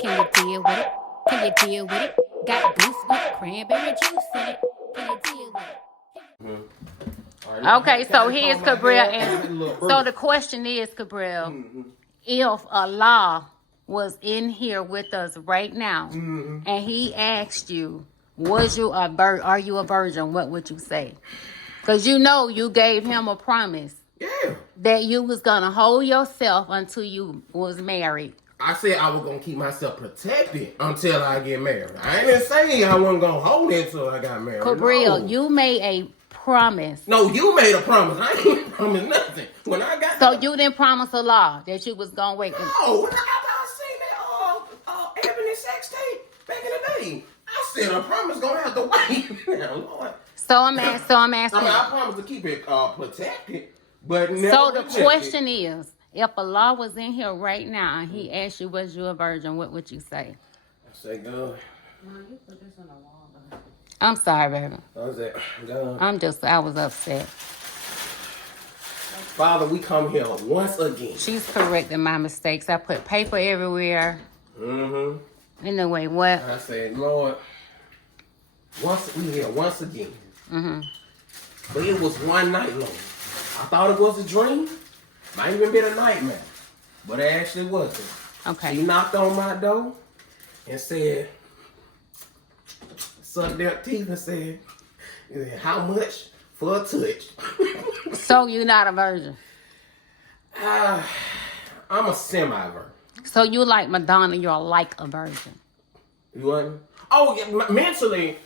Can you deal with it? Can you deal with it? Got goose with cranberry juice in it. Can you deal with it? Okay, so here's Cabral, and so the question is, Cabral, if Allah was in here with us right now, and He asked you, are you a virgin? What would you say? Because you gave Him a promise. Yeah. That you was gonna hold yourself until you was married. I said I was gonna keep myself protected until I get married. I ain't saying I wasn't gonna hold it until I got married. Cabral, you made a promise. No, you made a promise. I ain't promised nothing. When I got so you didn't promise Allah that you was gonna wait. No, when I seen that Ebony sex tape back in the day, I said I promise gonna have to wait. Lord. So I'm asking. I promise to keep it protected, but never. So the question is, if Allah was in here right now and He asked you, was you a virgin, what would you say? I say, God. No, you put this on the wall, though. I'm sorry, baby. I was upset. Father, we come here once again. She's correcting my mistakes. I put paper everywhere. Anyway, what? I said, Lord, we here once again. But it was one night long. I thought it was a dream. Might even been a nightmare. But it actually wasn't. Okay. She knocked on my door and said, sucked their teeth and said, how much for a touch? So you're not a virgin? I'm a semi-virgin. So you like Madonna, you're like a virgin. You want me? Oh, yeah, mentally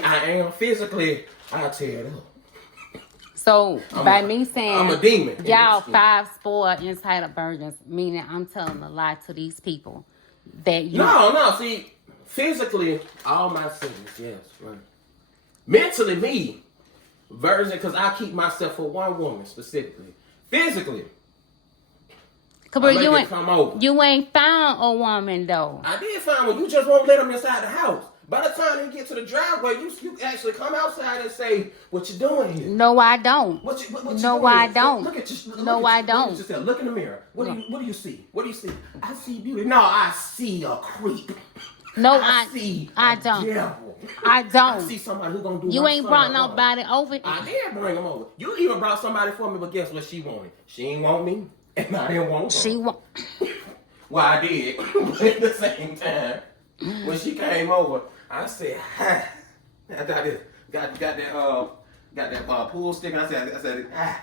I am. Physically, I tear it up. So me saying I'm a demon. Y'all 5 spoiled entitled virgins, meaning I'm telling a lie to these people that you. No. See, physically, all my sins, yes, right. Mentally, me, virgin, because I keep myself for one woman specifically. Physically, you ain't found a woman though. I did find one. You just won't let them inside the house. By the time they get to the driveway, you actually come outside and say, "What you doing here?" No, I don't. What you I doing? don't. Look at you. I don't. Look in the mirror. What do you see? What do you see? I see beauty. No, I see a creep. No, I don't. Devil. I don't. I see somebody who gonna do. You ain't brought nobody over. I did bring them over. You even brought somebody for me, but guess what? She wanted. She ain't want me, and I didn't want her. She want. Well, I did. But at the same time, when she came over, I said, "Ha!" I got this. Got that pool stick. And I said, "Ah."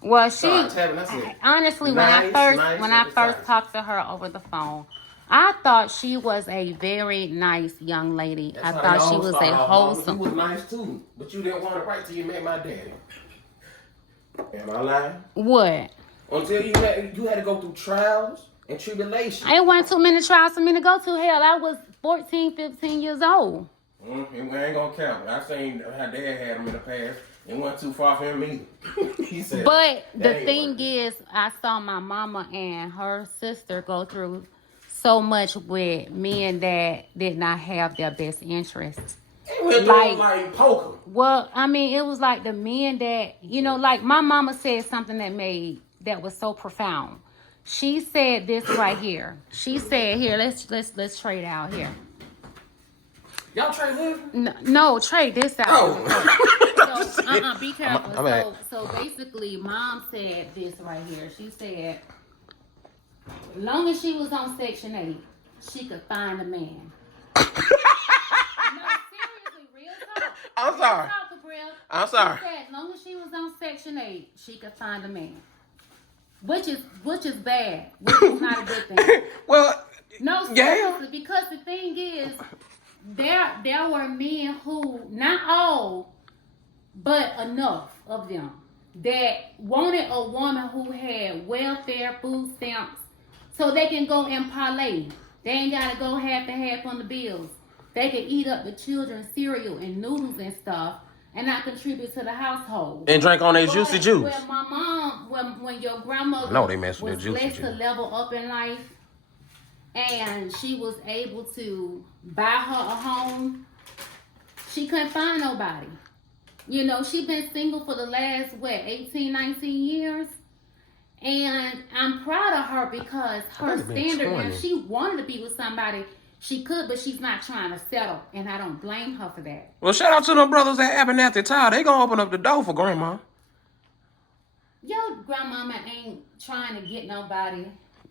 Well, honestly, when I first talked to her over the phone, I thought she was a very nice young lady. I thought she was a wholesome. You was nice too, but you didn't want it right till you met my daddy. Am I lying? What? Until you had to go through trials and tribulations. I ain't want too many trials for me to go to. Hell, I was 14, 15 years old. It ain't gonna count. I seen how Dad had him in the past. It wasn't too far from him either. He said, but the thing is, I saw my mama and her sister go through so much with men that did not have their best interests. It went like poker. Well, I mean, it was like the men that, like my mama said something that was so profound. She said this right here. She said, "Here, let's trade out here." Y'all trade this? No, trade this out. Oh. So, be careful. So basically, Mom said this right here. She said, as long as she was on Section 8, she could find a man. No, seriously, real talk. I'm sorry. I'm sorry. She said, as long as she was on Section 8, she could find a man. Which is bad. Which is not a good thing. Well, no, seriously, because the thing is, there were men who, not all, but enough of them, that wanted a woman who had welfare, food stamps, so they can go and parlay. They ain't gotta go half and half on the bills. They can eat up the children's cereal and noodles and stuff, and not contribute to the household. And drink on their juicy juice. When my mom, when your grandmother was blessed to level up in life, and she was able to buy her a home, she couldn't find nobody. She been single for the last, 18, 19 years. And I'm proud of her because her standard, if she wanted to be with somebody, she could, but she's not trying to settle. And I don't blame her for that. Well, shout out to them brothers at Abernathy Tile. They gonna open up the door for grandma. Your grandmama ain't trying to get nobody.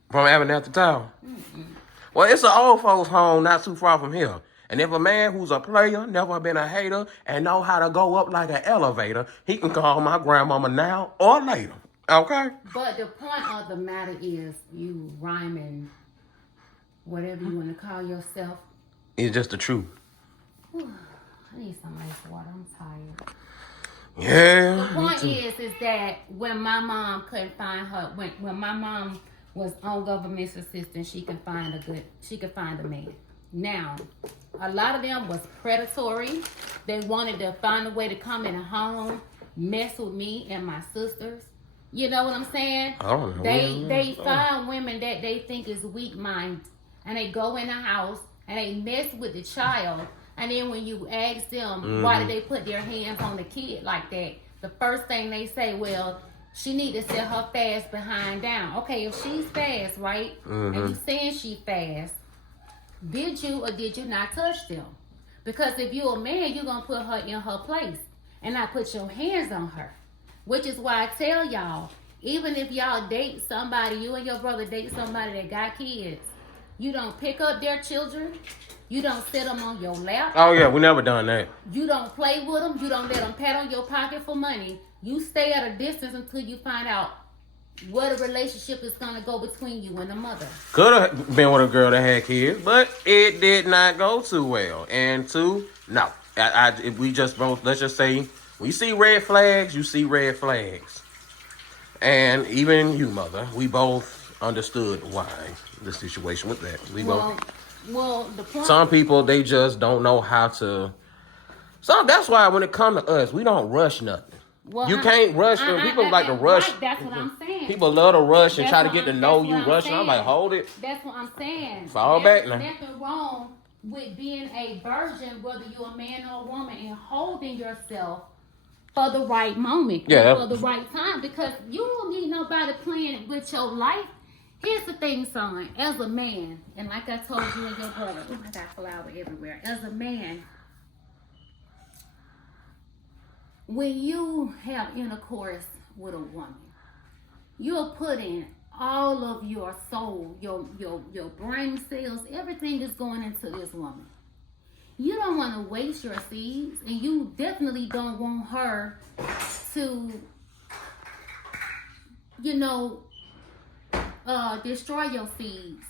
From Abernathy Tile? Well, it's an old folks home not too far from here. And if a man who's a player, never been a hater, and know how to go up like an elevator, he can call my grandmama now or later. Okay? But the point of the matter is you rhyming whatever you want to call yourself. It's just the truth. Whew, I need some ice water. I'm tired. Yeah. The point is that when my mom couldn't find her, when my mom was on government assistance, she could find a man. Now, a lot of them was predatory. They wanted to find a way to come in a home, mess with me and my sisters. You know what I'm saying? Oh, They find women that they think is weak-minded, and they go in the house and they mess with the child. And then when you ask them why did they put their hands on the kid like that, the first thing they say, well, she need to set her fast behind down. Okay, if she's fast, right, and you saying she fast, did you or did you not touch them? Because if you're a man, you're going to put her in her place and not put your hands on her. Which is why I tell y'all, even if y'all date somebody, you and your brother date somebody that got kids, you don't pick up their children. You don't sit them on your lap. Oh, yeah, we never done that. You don't play with them. You don't let them pat on your pocket for money. You stay at a distance until you find out what a relationship is going to go between you and the mother. Could have been with a girl that had kids, but it did not go too well. And two, no. If we just both, let's just say, when you see red flags, you see red flags. And even you, mother, we both understood why the situation with that. Well, the point. Some people, they just don't know how to. So that's why when it comes to us, we don't rush nothing. Well, you can't rush them. People like to rush. Right, that's what I'm saying. People love to rush and try to get to know you rushing. I'm like, hold it. That's what I'm saying. Fall back now. There's nothing wrong with being a virgin, whether you're a man or a woman, and holding yourself for the right moment. Yeah. For the right time. Because you don't need nobody playing with your life. Here's the thing, son. As a man, and like I told you and your brother, I got flour everywhere. As a man, when you have intercourse with a woman, you're putting all of your soul, your brain cells, everything is going into this woman. You don't want to waste your seeds, and you definitely don't want her to, destroy your seeds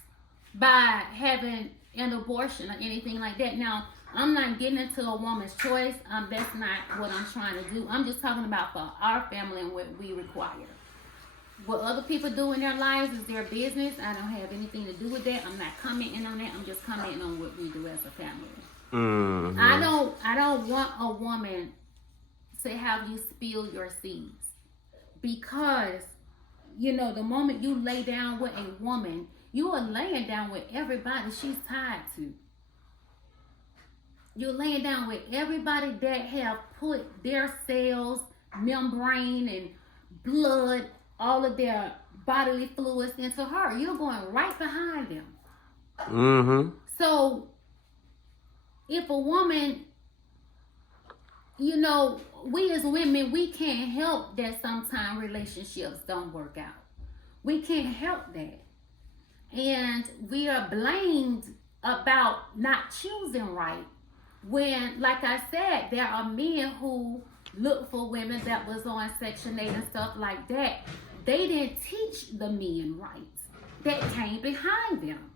by having an abortion or anything like that. Now, I'm not getting into a woman's choice. That's not what I'm trying to do. I'm just talking about for our family and what we require. What other people do in their lives is their business. I don't have anything to do with that. I'm not commenting on that. I'm just commenting on what we do as a family. Mm-hmm. I don't want a woman to have you spill your seeds, because the moment you lay down with a woman, you are laying down with everybody she's tied to. You're laying down with everybody that have put their cells, membrane, and blood, all of their bodily fluids into her. You're going right behind them. Mm-hmm. So, if a woman, we as women, we can't help that sometimes relationships don't work out. We can't help that. And we are blamed about not choosing right. When, like I said, there are men who look for women that was on Section 8 and stuff like that. They didn't teach the men right that came behind them,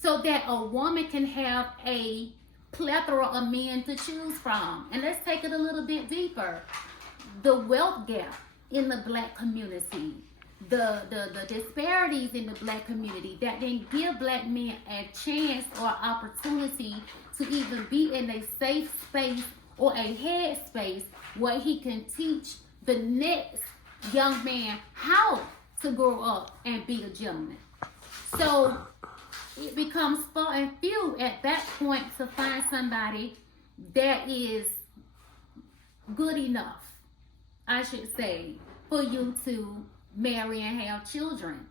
so that a woman can have a plethora of men to choose from. And let's take it a little bit deeper. The wealth gap in the black community, the disparities in the black community that didn't give black men a chance or opportunity to even be in a safe space or a head space where he can teach the next young man how to grow up and be a gentleman. So it becomes far and few at that point to find somebody that is good enough, I should say, for you to marry and have children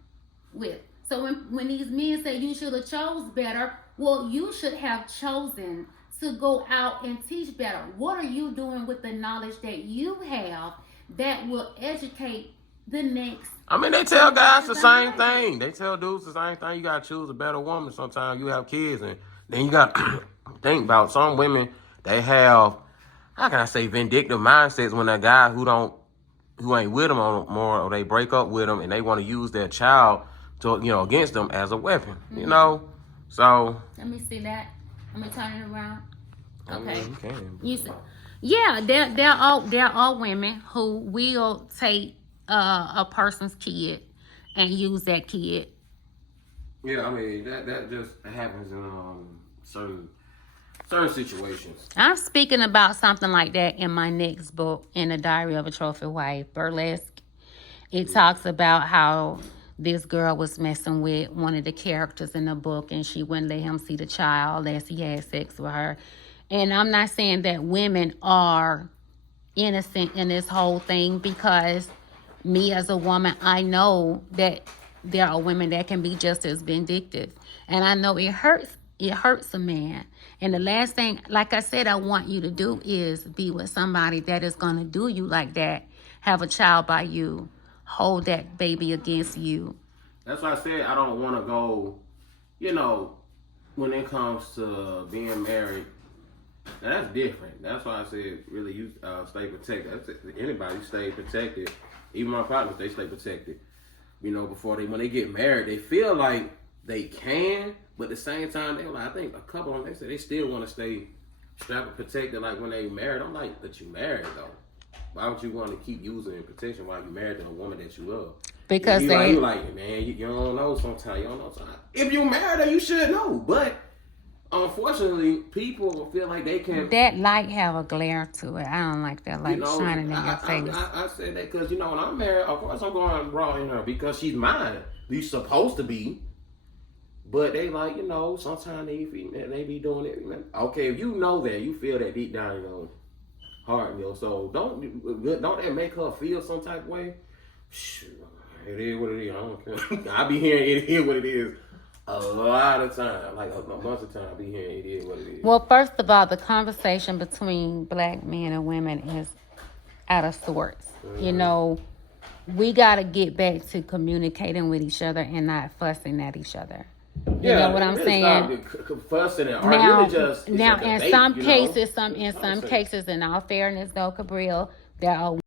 with. So when these men say you should have chose better, well, you should have chosen to go out and teach better. What are you doing with the knowledge that you have that will educate the next? I mean, they tell guys the same thing. They tell dudes the same thing. You gotta choose a better woman. Sometimes you have kids, and then you gotta think about some women. They have, how can I say, vindictive mindsets when a guy who ain't with them more, or they break up with them, and they want to use their child to, against them as a weapon. So. Let me see that. Let me turn it around. Okay. You can. You see, yeah, there are women who will take a person's kid and use that kid. Yeah, I mean that just happens in certain situations. I'm speaking about something like that in my next book, in the Diary of a Trophy Wife, Burlesque. It talks about how this girl was messing with one of the characters in the book, and she wouldn't let him see the child as he had sex with her. And I'm not saying that women are innocent in this whole thing, because me as a woman, I know that there are women that can be just as vindictive. And I know it hurts a man. And the last thing, like I said, I want you to do is be with somebody that is going to do you like that, have a child by you, hold that baby against you. That's why I said I don't want to go, when it comes to being married. Now, that's different. That's why I said really you stay protected. Anybody stay protected. Even my partners, they stay protected. Before when they get married, they feel like they can, but at the same time, they like, I think a couple of them, they say they still want to stay strapped and protected like when they married. I'm like, but you married though. Why would you want to keep using protection while you married to a woman that you love? Because you like, man, you don't know sometimes. You don't know sometimes. If you married her, you should know. But unfortunately, people feel like they can. That light have a glare to it. I don't like that light shining in your face. I said that because, when I'm married, of course I'm going raw in her because she's mine. You're supposed to be. But they like, sometimes they be doing it. Okay, if you know that, you feel that deep down in your heart, so don't that make her feel some type of way? It is what it is. I don't care. I be hearing it is what it is a lot of time. Like a bunch of time I be hearing it is what it is. Well, first of all, the conversation between black men and women is out of sorts. Mm-hmm. We got to get back to communicating with each other and not fussing at each other. You know what I'm saying? Fussing and now, just, in some cases, in all fairness though, Cabrillo, there are